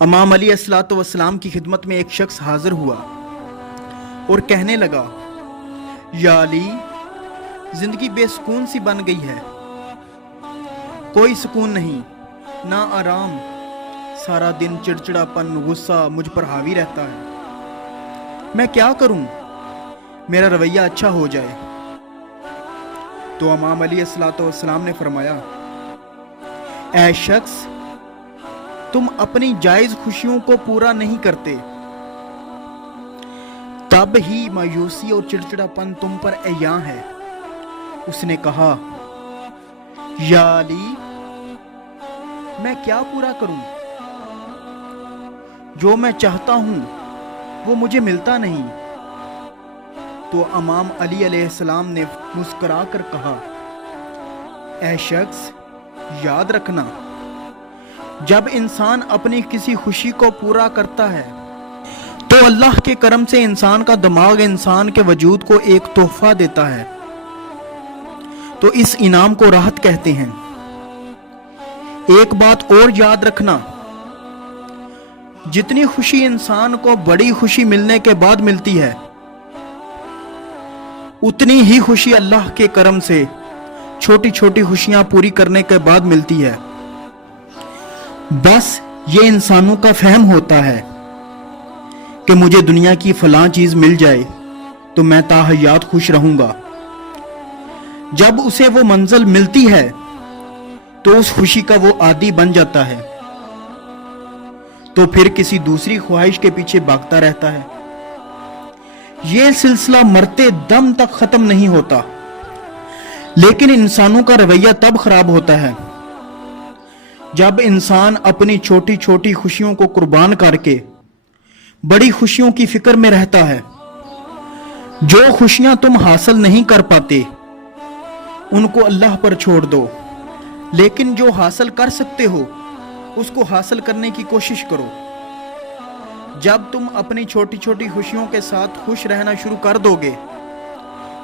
امام علی الصلوۃ والسلام کی خدمت میں ایک شخص حاضر ہوا اور کہنے لگا، یا علی، زندگی بے سکون سی بن گئی ہے، کوئی سکون نہیں، نہ آرام، سارا دن چڑچڑاپن، غصہ مجھ پر حاوی رہتا ہے، میں کیا کروں میرا رویہ اچھا ہو جائے؟ تو امام علی الصلوۃ والسلام نے فرمایا، اے شخص، تم اپنی جائز خوشیوں کو پورا نہیں کرتے، تب ہی مایوسی اور چڑچڑاپن تم پر عیاں ہے۔ اس نے کہا، یا علی، میں کیا پورا کروں؟ جو میں چاہتا ہوں وہ مجھے ملتا نہیں۔ تو امام علی علیہ السلام نے مسکرا کر کہا، اے شخص، یاد رکھنا، جب انسان اپنی کسی خوشی کو پورا کرتا ہے تو اللہ کے کرم سے انسان کا دماغ انسان کے وجود کو ایک تحفہ دیتا ہے، تو اس انعام کو راحت کہتے ہیں۔ ایک بات اور یاد رکھنا، جتنی خوشی انسان کو بڑی خوشی ملنے کے بعد ملتی ہے، اتنی ہی خوشی اللہ کے کرم سے چھوٹی چھوٹی خوشیاں پوری کرنے کے بعد ملتی ہے۔ بس یہ انسانوں کا فہم ہوتا ہے کہ مجھے دنیا کی فلاں چیز مل جائے تو میں تاحیات خوش رہوں گا۔ جب اسے وہ منزل ملتی ہے تو اس خوشی کا وہ عادی بن جاتا ہے، تو پھر کسی دوسری خواہش کے پیچھے بھاگتا رہتا ہے۔ یہ سلسلہ مرتے دم تک ختم نہیں ہوتا، لیکن انسانوں کا رویہ تب خراب ہوتا ہے جب انسان اپنی چھوٹی چھوٹی خوشیوں کو قربان کر کے بڑی خوشیوں کی فکر میں رہتا ہے۔ جو خوشیاں تم حاصل نہیں کر پاتے ان کو اللہ پر چھوڑ دو، لیکن جو حاصل کر سکتے ہو اس کو حاصل کرنے کی کوشش کرو۔ جب تم اپنی چھوٹی چھوٹی خوشیوں کے ساتھ خوش رہنا شروع کر دو گے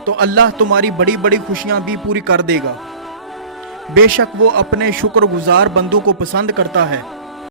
تو اللہ تمہاری بڑی بڑی خوشیاں بھی پوری کر دے گا۔ بے شک وہ اپنے شکر گزار بندوں کو پسند کرتا ہے۔